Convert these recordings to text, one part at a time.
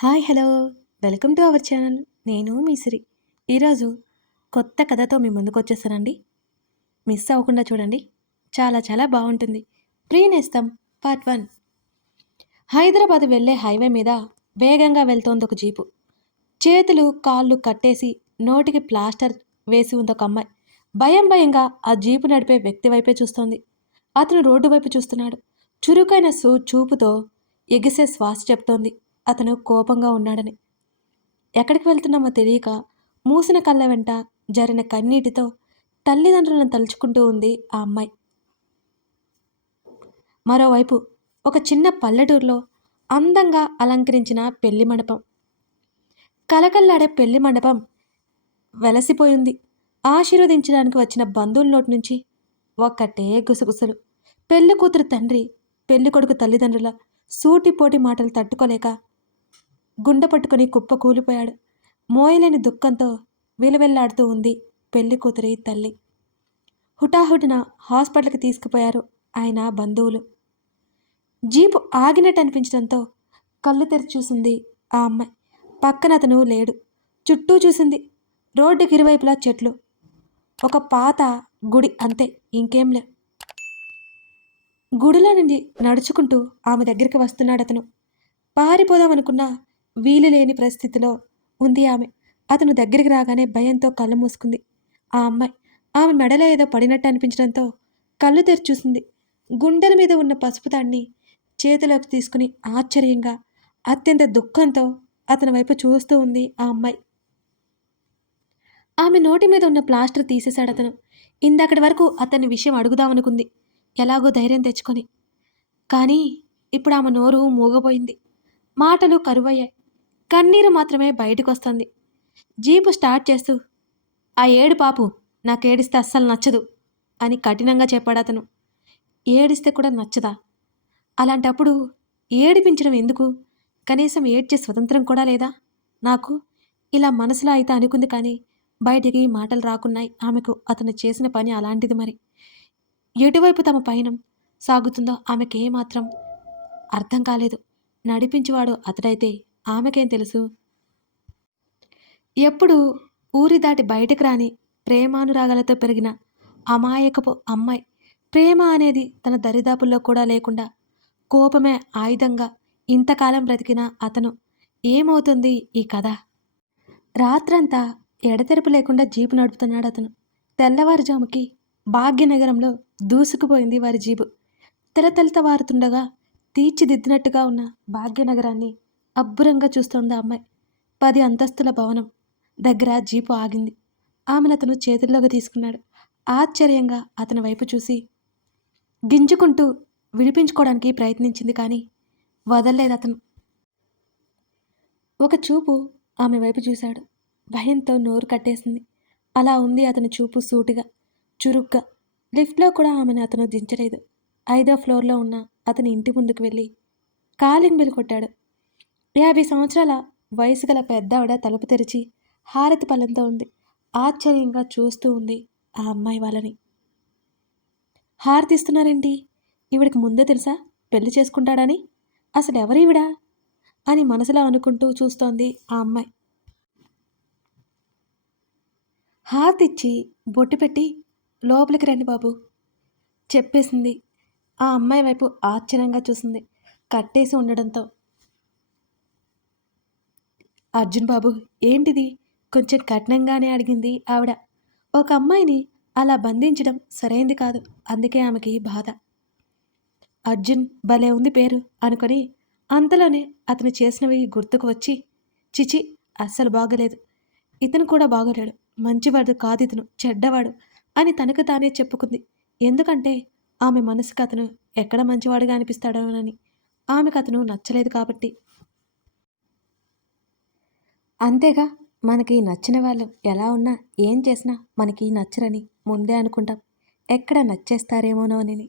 Hi hello. Welcome to our channel. నేను మీ సిరి. ఈరోజు కొత్త కథతో మీ ముందుకు వచ్చేస్తానండి మిస్ అవ్వకుండా చూడండి. చాలా చాలా బాగుంటుంది. ప్రీనేస్తాం పార్ట్ వన్. హైదరాబాద్ వెళ్ళే హైవే మీద వేగంగా వెళ్తోంది ఒక జీపు. చేతులు కాళ్ళు కట్టేసి నోటికి ప్లాస్టర్ వేసి ఉంది ఒక అమ్మాయి. భయం భయంగా ఆ జీపు నడిపే వ్యక్తి వైపే చూస్తోంది. అతను రోడ్డు వైపు చూస్తున్నాడు. చురుకైన సూ చూపుతో ఎగిసే శ్వాస చెప్తోంది. అతను కోపంగా ఉన్నాడని. ఎక్కడికి వెళ్తున్నామో తెలియక మూసిన కళ్ళ వెంట జరిన కన్నీటితో తల్లిదండ్రులను తలుచుకుంటూ ఉంది ఆ అమ్మాయి. మరోవైపు ఒక చిన్న పల్లెటూరులో అందంగా అలంకరించిన పెళ్ళి మండపం. కలకల్లాడే పెళ్ళి మండపం వెలసిపోయింది. ఆశీర్వదించడానికి వచ్చిన బంధువుల నోటి నుంచి ఒక్కటే గుసగుసలు. పెళ్ళి కూతురు తండ్రి పెళ్ళి కొడుకు తల్లిదండ్రుల సూటిపోటి మాటలు తట్టుకోలేక గుండె పట్టుకుని కుప్ప కూలిపోయాడు. మోయలేని దుఃఖంతో విలవెల్లాడుతూ ఉంది పెళ్ళి కూతురి తల్లి. హుటాహుటిన హాస్పిటల్కి తీసుకుపోయారు ఆయన బంధువులు. జీపు ఆగినట్టు అనిపించడంతో కళ్ళు తెరిచి చూసింది ఆ అమ్మాయి. పక్కన అతను లేడు. చుట్టూ చూసింది రోడ్డుకి ఇరువైపులా చెట్లు. ఒక పాత గుడి అంతే ఇంకేం లేవు. గుడిలో నుండి నడుచుకుంటూ ఆమె దగ్గరికి వస్తున్నాడు అతను. పారిపోదామనుకున్నా వీలు లేని పరిస్థితిలో ఉంది ఆమె. అతను దగ్గరికి రాగానే భయంతో కళ్ళు మూసుకుంది. ఆ అమ్మాయి ఆమె మెడలో ఏదో పడినట్టు అనిపించడంతో కళ్ళు తెరిచూసింది గుండెల మీద ఉన్న పసుపు తాడిని చేతిలోకి తీసుకుని ఆశ్చర్యంగా అత్యంత దుఃఖంతో అతని వైపు చూస్తూ ఉంది ఆ అమ్మాయి. ఆమె నోటి మీద ఉన్న ప్లాస్టర్ తీసేశాడు అతను. ఇందక్కడి వరకు అతని విషయం అడుగుదామనుకుంది. ఎలాగో ధైర్యం తెచ్చుకొని. కానీ ఇప్పుడు ఆమె నోరు మూగపోయింది మాటలు కరువయ్యాయి. కన్నీరు మాత్రమే బయటకు వస్తుంది జీపు స్టార్ట్ చేస్తూ ఆ ఏడు పాపు నాకు ఏడిస్తే అస్సలు నచ్చదు అని కఠినంగా చెప్పాడు అతను. ఏడిస్తే కూడా నచ్చదా? అలాంటప్పుడు ఏడిపించడం ఎందుకు? కనీసం ఏడ్చే స్వతంత్రం కూడా లేదా? నాకు ఇలా మనసులో అయితే అనుకుంది కానీ బయటికి మాటలు రాకున్నాయి. ఆమెకు అతను చేసిన పని అలాంటిది మరి. ఎటువైపు తమ పయనం సాగుతుందో ఆమెకేమాత్రం అర్థం కాలేదు. నడిపించేవాడు అతడైతే ఆమెకేం తెలుసు? ఎప్పుడు ఊరి దాటి బయటకు రాని ప్రేమానురాగాలతో పెరిగిన అమాయకపు అమ్మాయి ప్రేమ అనేది తన దరిదాపుల్లో కూడా లేకుండా కోపమే ఆయుధంగా ఇంతకాలం బ్రతికిన అతను ఏమవుతుంది ఈ కథ? రాత్రంతా ఎడతెరపు లేకుండా జీపు నడుపుతున్నాడు అతను తెల్లవారుజాముకి భాగ్యనగరంలో దూసుకుపోయింది వారి జీపు. తెలతెలత వారుతుండగా తీర్చిదిద్దినట్టుగా ఉన్న భాగ్యనగరాన్ని అబ్బురంగా చూస్తోంది ఆ అమ్మాయి. పది అంతస్తుల భవనం. దగ్గర జీపు ఆగింది. ఆమెను అతను చేతుల్లోకి తీసుకున్నాడు. ఆశ్చర్యంగా అతని వైపు చూసి గింజుకుంటూ విడిపించుకోవడానికి ప్రయత్నించింది కానీ వదల్లేదు అతను. ఒక చూపు ఆమె వైపు చూశాడు. భయంతో నోరు కట్టేసింది. అలా ఉంది అతని చూపు సూటిగా చురుగ్గా. లిఫ్ట్లో కూడా ఆమెను అతను దించలేదు. ఐదో ఫ్లోర్లో ఉన్న అతని ఇంటి ముందుకు వెళ్ళి కాలింగ్ బిల్ కొట్టాడు. యాభై సంవత్సరాల వయసు గల పెద్దావిడ తలుపు తెరిచి హారతి పళ్ళంతో ఉంది. ఆశ్చర్యంగా చూస్తూ ఉంది ఆ అమ్మాయి వాళ్ళని. హారతి ఇస్తున్నారేంటి ఈవిడికి ముందే తెలుసా? పెళ్ళి చేసుకుంటాడని? అసలు ఎవరీవిడా అని మనసులో అనుకుంటూ చూస్తోంది ఆ అమ్మాయి. హారతి ఇచ్చి బొట్టు పెట్టి లోపలికి రండి బాబు. చెప్పేసింది. ఆ అమ్మాయి వైపు ఆశ్చర్యంగా చూసింది. కట్టేసి ఉండడంతో. అర్జున్ బాబు ఏంటిది? కొంచెం కఠినంగానే అడిగింది ఆవిడ. ఒక అమ్మాయిని అలా బంధించడం సరైంది కాదు అందుకే ఆమెకి బాధ. అర్జున్ భలే ఉంది పేరు అనుకొని అంతలోనే అతను చేసినవి గుర్తుకు వచ్చి చిచి అస్సలు బాగలేదు. ఇతను కూడా బాగోలేడు మంచివాడు కాదు ఇతను చెడ్డవాడు అని తనకు తానే చెప్పుకుంది. ఎందుకంటే ఆమె మనసుకు అతను ఎక్కడ మంచివాడుగా అనిపిస్తాడోనని. ఆమెకు అతను నచ్చలేదు కాబట్టి. అంతేగా మనకి నచ్చిన వాళ్ళు ఎలా ఉన్నా ఏం చేసినా మనకి నచ్చరని ముందే అనుకుంటాం. ఎక్కడ నచ్చేస్తారేమోనోనని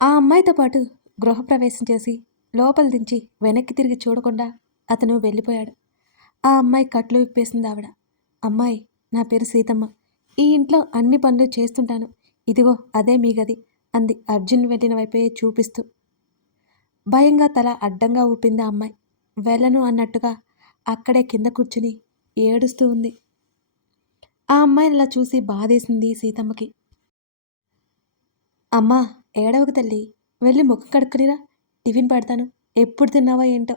ఆ అమ్మాయితో పాటు గృహప్రవేశం చేసి లోపల దించి వెనక్కి తిరిగి చూడకుండా అతను వెళ్ళిపోయాడు. ఆ అమ్మాయి కట్లు విప్పేసింది ఆవిడ. అమ్మాయి నా పేరు సీతమ్మ. ఈ ఇంట్లో అన్ని పనులు చేస్తుంటాను. ఇదిగో అదే మీ గది అంది అర్జున్ వెళ్ళిన వైపే చూపిస్తూ. భయంగా తల అడ్డంగా ఊపింది ఆ అమ్మాయి. వెళ్ళను అన్నట్టుగా అక్కడే కింద కూర్చుని ఏడుస్తూ ఉంది. ఆ అమ్మాయిని అలా చూసి బాధేసింది సీతమ్మకి. అమ్మా ఏడవకు తల్లి. వెళ్ళి ముఖం కడుక్కునిరా. టిఫిన్ పెడతాను. ఎప్పుడు తిన్నావా ఏంటో.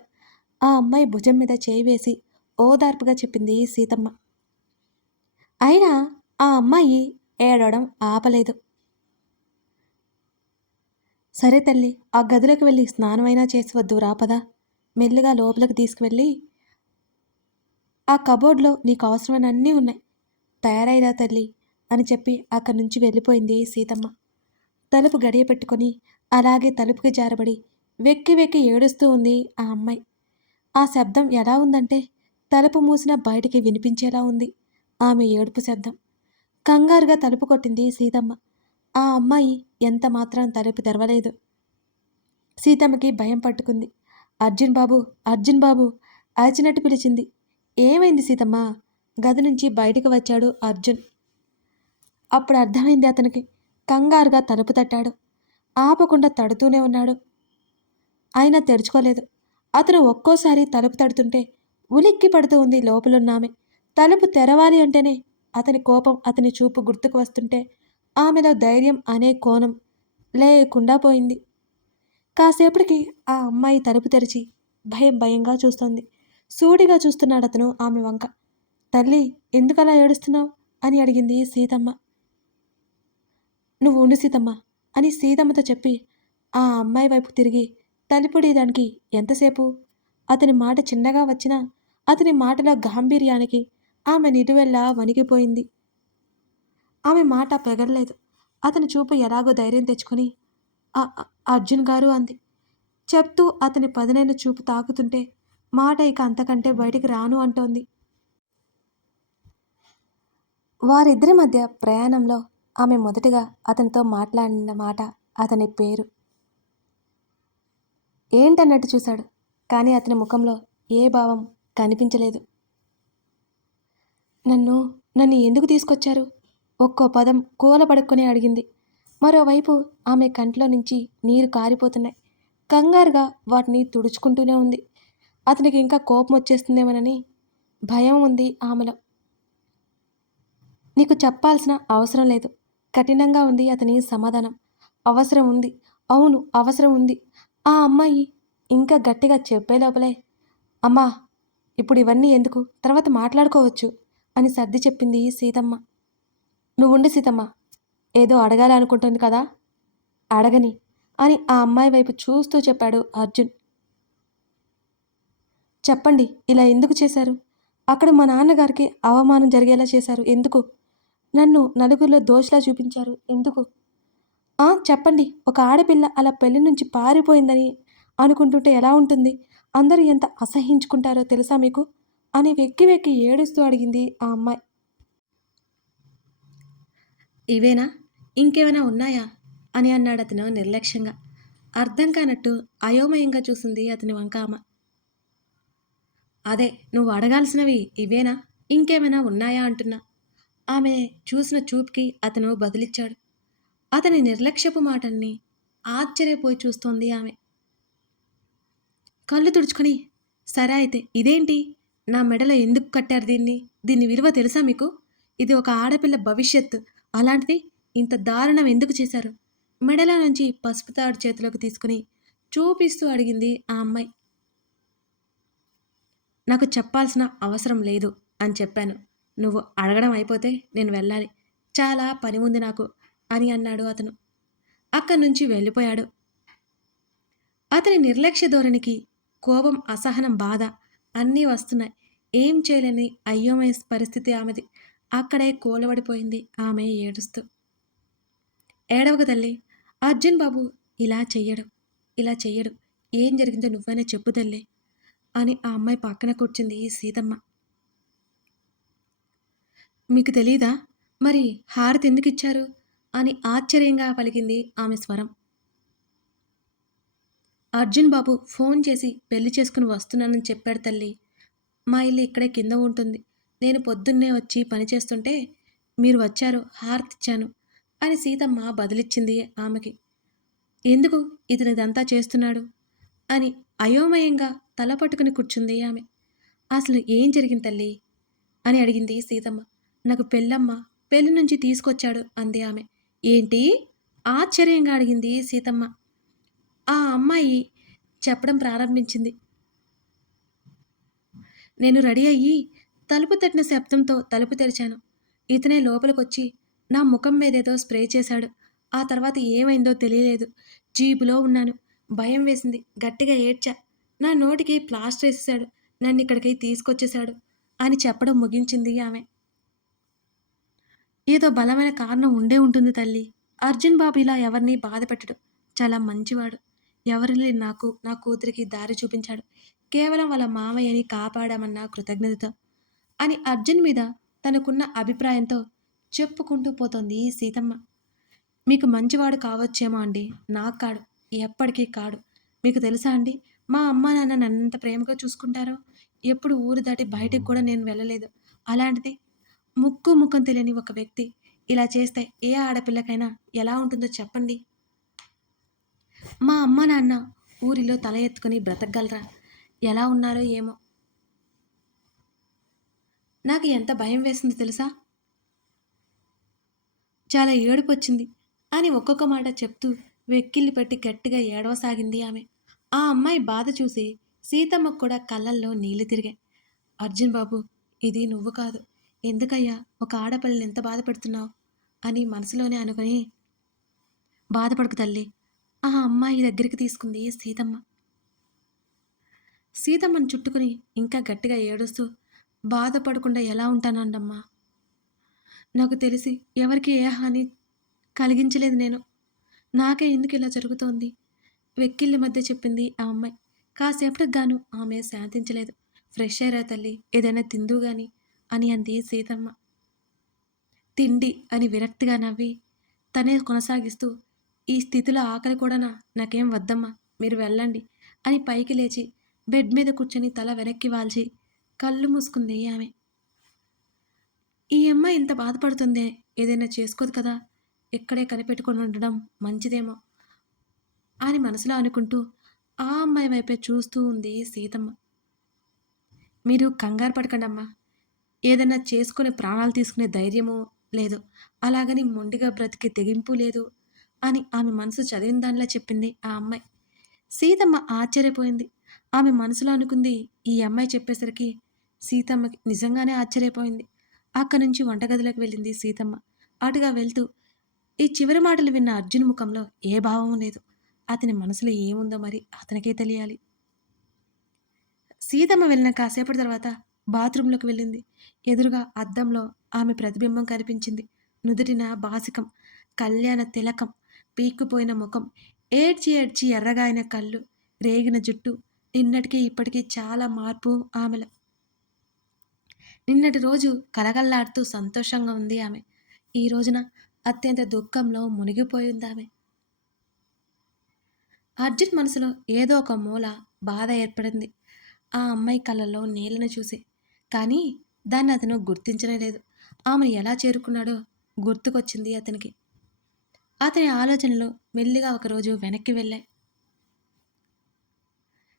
ఆ అమ్మాయి భుజం మీద చేయి వేసి ఓదార్పుగా చెప్పింది సీతమ్మ. అయినా ఆ అమ్మాయి ఏడవడం ఆపలేదు. సరే తల్లి ఆ గదిలోకి వెళ్ళి స్నానమైనా చేసి వద్దు రాపదా మెల్లిగా లోపలికి తీసుకువెళ్ళి ఆ కబోర్డ్లో నీకు అవసరమైన అన్నీ ఉన్నాయి. తయారైరా తల్లి అని చెప్పి అక్కడి నుంచి వెళ్ళిపోయింది సీతమ్మ. తలుపు గడియ పెట్టుకొని అలాగే తలుపుకి జారబడి వెక్కి వెక్కి ఏడుస్తూ ఉంది ఆ అమ్మాయి. ఆ శబ్దం ఎలా ఉందంటే తలుపు మూసిన బయటికి వినిపించేలా ఉంది ఆమె ఏడుపు శబ్దం. కంగారుగా తలుపు కొట్టింది సీతమ్మ. ఆ అమ్మాయి ఎంత మాత్రం తలుపు తెరవలేదు. సీతమ్మకి భయం పట్టుకుంది. అర్జున్ బాబు అర్జున్ బాబు అరిచినట్టు పిలిచింది. ఏమైంది సీతమ్మ? గది నుంచి బయటకు వచ్చాడు అర్జున్. అప్పుడు అర్థమైంది అతనికి. కంగారుగా తలుపు తట్టాడు. ఆపకుండా తడుతూనే ఉన్నాడు. అయినా తెరుచుకోలేదు. అతను ఒక్కోసారి తలుపు తడుతుంటే ఉలిక్కి పడుతూ ఉంది లోపలున్నామె. తలుపు తెరవాలి అంటేనే అతని కోపం అతని చూపు గుర్తుకు వస్తుంటే ఆమెలో ధైర్యం అనే కోణం లేకుండా పోయింది. కాసేపటికి ఆ అమ్మాయి తలుపు తెరిచి భయం భయంగా చూస్తోంది. సూటిగా చూస్తున్నాడు అతను ఆమె వంక. తల్లి ఎందుకలా ఏడుస్తున్నావు? అని అడిగింది సీతమ్మ. నువ్వు ఉండు సీతమ్మ అని సీతమ్మతో చెప్పి ఆ అమ్మాయి వైపు తిరిగి తలుపుడేదానికి ఎంతసేపు? అతని మాట చిన్నగా వచ్చినా అతని మాటల గాంభీర్యానికి ఆమె నిలువెల్లా వణికిపోయింది. ఆమె మాట పెగరలేదు. అతని చూపు ఎలాగో ధైర్యం తెచ్చుకొని అర్జున్ గారు అంది. చెప్తూ అతని పదునైన చూపు తాకుతుంటే మాట ఇక అంతకంటే బయటికి రాను అంటోంది. వారిద్దరి మధ్య ప్రయాణంలో ఆమె మొదటిగా అతనితో మాట్లాడిన మాట అతని పేరు. ఏంటన్నట్టు చూశాడు కానీ అతని ముఖంలో ఏ భావం కనిపించలేదు. నన్ను నన్ను ఎందుకు తీసుకొచ్చారు? ఒక్కో పదం కూలపడుకొని అడిగింది. మరోవైపు ఆమె కంట్లో నుంచి నీరు కారిపోతున్నాయి. కంగారుగా వాటిని తుడుచుకుంటూనే ఉంది. అతనికి ఇంకా కోపం వచ్చేస్తుందేమోనని భయం ఉంది ఆమెలో. నీకు చెప్పాల్సిన అవసరం లేదు. కఠినంగా ఉంది అతని సమాధానం. అవసరం ఉంది. అవును అవసరం ఉంది. ఆ అమ్మాయి ఇంకా గట్టిగా చెప్పే లోపలే అమ్మా ఇప్పుడు ఇవన్నీ ఎందుకు? తర్వాత మాట్లాడుకోవచ్చు అని సర్ది చెప్పింది సీతమ్మ. నువ్వుండి సీతమ్మ ఏదో అడగాలనుకుంటుంది కదా అడగని అని ఆ అమ్మాయి వైపు చూస్తూ చెప్పాడు అర్జున్. చెప్పండి ఇలా ఎందుకు చేశారు? అక్కడ మా నాన్నగారికి అవమానం జరిగేలా చేశారు. ఎందుకు? నన్ను నలుగురిలో దోషలా చూపించారు. ఎందుకు? ఆ చెప్పండి. ఒక ఆడపిల్ల అలా పెళ్ళి నుంచి పారిపోయిందని అనుకుంటుంటే ఎలా ఉంటుంది? అందరూ ఎంత అసహించుకుంటారో తెలుసా మీకు? అని వెక్కి వెక్కి ఏడుస్తూ అడిగింది ఆ అమ్మాయి. ఇవేనా? ఇంకేమైనా ఉన్నాయా? అని అన్నాడు అతను నిర్లక్ష్యంగా. అర్థం కానట్టు అయోమయంగా చూసింది అతని వంక ఆమె అదే నువ్వు అడగాల్సినవి ఇవేనా? ఇంకేమైనా ఉన్నాయా అంటున్నా. ఆమె చూసిన చూపుకి అతను బదిలిచ్చాడు. అతని నిర్లక్ష్యపు మాటల్ని ఆశ్చర్యపోయి చూస్తోంది ఆమె. కళ్ళు తుడుచుకొని సరే అయితే ఇదేంటి? నా మెడలో ఎందుకు కట్టారు దీన్ని? దీని విలువ తెలుసా మీకు? ఇది ఒక ఆడపిల్ల భవిష్యత్తు. అలాంటిది ఇంత దారుణం ఎందుకు చేశారు? మెడల నుంచి పసుపు తాడు చేతిలోకి తీసుకుని చూపిస్తూ అడిగింది ఆ అమ్మాయి. నాకు చెప్పాల్సిన అవసరం లేదు అని చెప్పాను. నువ్వు అడగడం అయిపోతే నేను వెళ్ళాలి. చాలా పని ఉంది నాకు అని అన్నాడు అతను. అక్కడి నుంచి వెళ్ళిపోయాడు. అతని నిర్లక్ష్య ధోరణికి కోపం అసహనం బాధ అన్నీ వస్తున్నాయి. ఏం చేయలేని అయ్యోమయ పరిస్థితి ఆమెది. అక్కడే కూలబడిపోయింది ఆమె ఏడుస్తూ. ఏడవకు తల్లి అర్జున్ బాబు ఇలా చెయ్యడు. ఇలా చెయ్యడు. ఏం జరిగిందో నువ్వైనా చెప్పు తల్లి. అని ఆ అమ్మాయి పక్కన కూర్చుంది సీతమ్మ. మీకు తెలీదా? మరి హారతి ఎందుకు ఇచ్చారు? అని ఆశ్చర్యంగా పలికింది ఆమె స్వరం. అర్జున్ బాబు ఫోన్ చేసి పెళ్ళి చేసుకుని వస్తున్నానని చెప్పాడు తల్లి. మా ఇల్లు ఇక్కడే కింద ఉంటుంది. నేను పొద్దున్నే వచ్చి పని చేస్తుంటే మీరు వచ్చారు హారతి ఇచ్చాను అని సీతమ్మ బదిలిచ్చింది ఆమెకి. ఎందుకు? ఇతను ఇదంతా చేస్తున్నాడు. అని అయోమయంగా తల పట్టుకుని కూర్చుంది ఆమె. అసలు ఏం జరిగింది తల్లి? అని అడిగింది సీతమ్మ. నాకు పెళ్ళమ్మ పెళ్ళి నుంచి తీసుకొచ్చాడు అంది ఆమె. ఏంటి? ఆశ్చర్యంగా అడిగింది సీతమ్మ. ఆ అమ్మాయి చెప్పడం ప్రారంభించింది. నేను రెడీ అయ్యి తలుపు తట్టిన శబ్దంతో తలుపు తెరిచాను. ఇతనే లోపలికొచ్చి నా ముఖం మీదేదో స్ప్రే చేశాడు. ఆ తర్వాత ఏమైందో తెలియలేదు. జీపులో ఉన్నాను. భయం వేసింది. గట్టిగా ఏడ్చా. నా నోటికి ప్లాస్టర్ వేసేశాడు. నన్ను ఇక్కడికి తీసుకొచ్చేశాడు అని చెప్పడం ముగించింది ఆమె. ఏదో బలమైన కారణం ఉండే ఉంటుంది తల్లి. అర్జున్ బాబు ఇలా ఎవరిని బాధ పెట్టడు. చాలా మంచివాడు. ఎవరిని నాకు నా కూతురికి దారి చూపించాడు. కేవలం వాళ్ళ మామయ్యని కాపాడామన్న కృతజ్ఞతతో అని అర్జున్ మీద తనకున్న అభిప్రాయంతో చెప్పుకుంటూ పోతోంది సీతమ్మ. మీకు మంచివాడు కావచ్చేమో అండి. నాకు కాడు. ఎప్పటికీ కాడు. మీకు తెలుసా అండి? మా అమ్మ నాన్న నన్నంత ప్రేమగా చూసుకుంటారో ఎప్పుడు ఊరు దాటి బయటికి కూడా నేను వెళ్ళలేదు. అలాంటిది ముక్కు ముఖం తెలియని ఒక వ్యక్తి ఇలా చేస్తే ఏ ఆడపిల్లకైనా ఎలా ఉంటుందో చెప్పండి. మా అమ్మ నాన్న ఊరిలో తల ఎత్తుకుని బ్రతకగలరా? ఎలా ఉన్నారో ఏమో. నాకు ఎంత భయం వేసింది తెలుసా? చాలా ఏడుపు వచ్చింది అని ఒక్కొక్క మాట చెప్తూ వెక్కిల్లి పెట్టి గట్టిగా ఏడవసాగింది ఆమె. ఆ అమ్మాయి బాధ చూసి సీతమ్మకు కూడా కళ్ళల్లో నీళ్ళు తిరిగాయి. అర్జున్ బాబు ఇది నువ్వు కాదు. ఎందుకయ్యా ఒక ఆడపిల్లని ఎంత బాధపెడుతున్నావు? అని మనసులోనే అనుకుని బాధపడకు తల్లి ఆ అమ్మాయి దగ్గరికి తీసుకుంది సీతమ్మ. సీతమ్మను చుట్టుకుని ఇంకా గట్టిగా ఏడుస్తూ బాధపడకుండా ఎలా ఉంటానండమ్మా నాకు తెలిసి ఎవరికి ఏ హాని కలిగించలేదు నేను. నాకే ఎందుకు ఇలా జరుగుతోంది? వెక్కిళ్ళ మధ్య చెప్పింది ఆ అమ్మాయి. కాసేపటికి గాను ఆమె శాంతించలేదు. ఫ్రెష్ అయ్యరా తల్లి ఏదైనా తిందు గాని అని అంది సీతమ్మ. తిండి అని విరక్తిగా నవ్వి తనే కొనసాగిస్తూ ఈ స్థితిలో ఆకలి కూడానా? నాకేం వద్దమ్మా మీరు వెళ్ళండి అని పైకి లేచి బెడ్ మీద కూర్చొని తల వెనక్కి వాల్చి కళ్ళు మూసుకుంది ఆమె. ఈ అమ్మాయి ఇంత బాధపడుతుందే? ఏదైనా చేసుకోదు కదా? ఇక్కడే కనిపెట్టుకొని ఉండడం మంచిదేమో అని మనసులో అనుకుంటూ ఆ అమ్మాయి వైపే చూస్తూ ఉంది సీతమ్మ. మీరు కంగారు పడకండమ్మా. ఏదైనా చేసుకుని ప్రాణాలు తీసుకునే ధైర్యమో లేదు అలాగని మొండిగా బ్రతికే తెగింపు లేదు అని ఆమె మనసు చదివిన దానిలా చెప్పింది ఆ అమ్మాయి. సీతమ్మ ఆశ్చర్యపోయింది. ఆమె మనసులో అనుకుంది ఈ అమ్మాయి చెప్పేసరికి సీతమ్మకి నిజంగానే ఆశ్చర్యపోయింది. అక్కడి నుంచి వంటగదిలోకి వెళ్ళింది సీతమ్మ. అటుగా వెళ్తూ ఈ చివరి మాటలు విన్న అర్జున్ ముఖంలో ఏ భావం లేదు. అతని మనసులో ఏముందో మరి అతనికే తెలియాలి. సీతమ్మ వెళ్ళిన కాసేపటి తర్వాత బాత్రూంలోకి వెళ్ళింది. ఎదురుగా అద్దంలో ఆమె ప్రతిబింబం కనిపించింది. నుదుటిన బాసికం కళ్యాణ తిలకం పీక్కుపోయిన ముఖం ఏడ్చి ఏడ్చి ఎర్రగాయన కళ్ళు రేగిన జుట్టు నిన్నటికి ఇప్పటికీ చాలా మార్పు ఆమెలో. నిన్నటి రోజు కలగల్లాడుతూ సంతోషంగా ఉంది ఆమె. ఈ రోజున అత్యంత దుఃఖంలో మునిగిపోయింది ఆమె అర్జున్ మనసులో ఏదో ఒక మూల బాధ ఏర్పడింది. ఆ అమ్మాయి కళ్ళల్లో నీళ్ళను చూసి. కానీ దాన్ని అతను గుర్తించనే లేదు. ఆమెను ఎలా చేరుకున్నాడో గుర్తుకొచ్చింది అతనికి. అతని ఆలోచనలు మెల్లిగా ఒకరోజు వెనక్కి వెళ్ళాయి.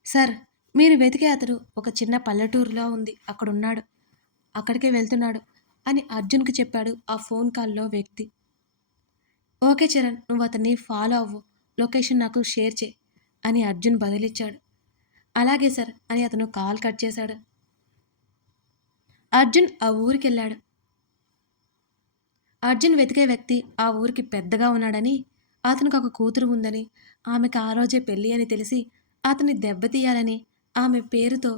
సార్ మీరు వెతికే అతడు ఒక చిన్న పల్లెటూరులో ఉంది. అక్కడున్నాడు. అక్కడికే వెళ్తున్నాడు అని అర్జున్కి చెప్పాడు ఆ ఫోన్ కాల్లో వ్యక్తి. ఓకే చరణ్ నువ్వు అతన్ని ఫాలో అవ్వు. లొకేషన్ నాకు షేర్ చేయి అని అర్జున్ బదిలిచ్చాడు. అలాగే సార్ అని అతను కాల్ కట్ చేశాడు. అర్జున్ ఆ ఊరికి వెళ్ళాడు అర్జున్ వెతికే వ్యక్తి ఆ ఊరికి పెద్దగా ఉన్నాడని అతనికి ఒక కూతురు ఉందని ఆమెకు ఆ రోజే పెళ్ళి అని తెలిసి అతన్ని దెబ్బతీయాలని ఆమె పేరుతో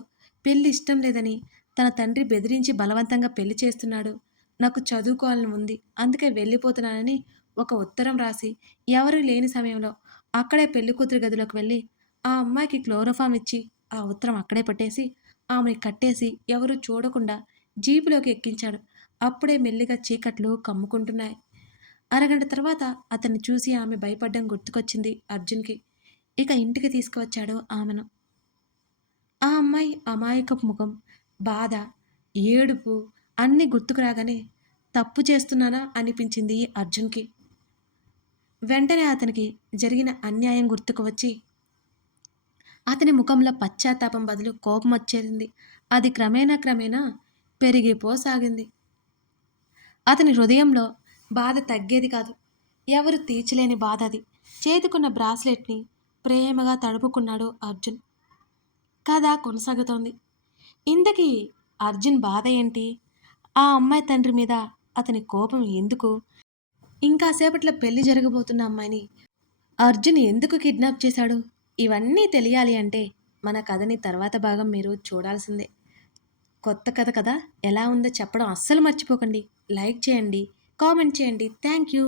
పెళ్ళి ఇష్టం లేదని తన తండ్రి బెదిరించి బలవంతంగా పెళ్ళి చేస్తున్నాడు. నాకు చదువుకోవాలని ఉంది అందుకే వెళ్ళిపోతున్నానని ఒక ఉత్తరం రాసి ఎవరు లేని సమయంలో అక్కడే పెళ్ళికూతురి గదిలోకి వెళ్ళి ఆ అమ్మాయికి క్లోరోఫామ్ ఇచ్చి ఆ ఉత్తరం అక్కడే పెట్టేసి ఆమెని కట్టేసి ఎవరు చూడకుండా జీపులోకి ఎక్కించాడు. అప్పుడే మెల్లిగా చీకట్లు కమ్ముకుంటున్నాయి. అరగంట తర్వాత అతన్ని చూసి ఆమె భయపడ్డం గుర్తుకొచ్చింది అర్జున్కి. ఇక ఇంటికి తీసుకువచ్చాడు ఆమెను. ఆ అమ్మాయి అమాయకపు ముఖం బాధ ఏడుపు అన్నీ గుర్తుకు రాగానే తప్పు చేస్తున్నానా అనిపించింది అర్జున్కి. వెంటనే అతనికి జరిగిన అన్యాయం గుర్తుకు వచ్చి అతని ముఖంలో పశ్చాత్తాపం బదులు కోపం వచ్చేసింది. అది క్రమేణా క్రమేణా పెరిగిపోసాగింది. అతని హృదయంలో బాధ తగ్గేది కాదు. ఎవరు తీర్చలేని బాధ అది. చేతికున్న బ్రాస్లెట్ని ప్రేమగా తడుపుకున్నాడు అర్జున్. కథ కొనసాగుతోంది. ఇంతకీ అర్జున్ బాధ ఏంటి? ఆ అమ్మాయి తండ్రి మీద అతని కోపం ఎందుకు? ఇంకా సేపట్లో పెళ్ళి జరగబోతున్న అమ్మాయిని అర్జున్ ఎందుకు కిడ్నాప్ చేశాడు? ఇవన్నీ తెలియాలి అంటే మన కథని తర్వాత భాగం మీరు చూడాల్సిందే. కొత్త కథ కదా? ఎలా ఉందో చెప్పడం అస్సలు మర్చిపోకండి. లైక్ చేయండి కామెంట్ చేయండి. Thank you.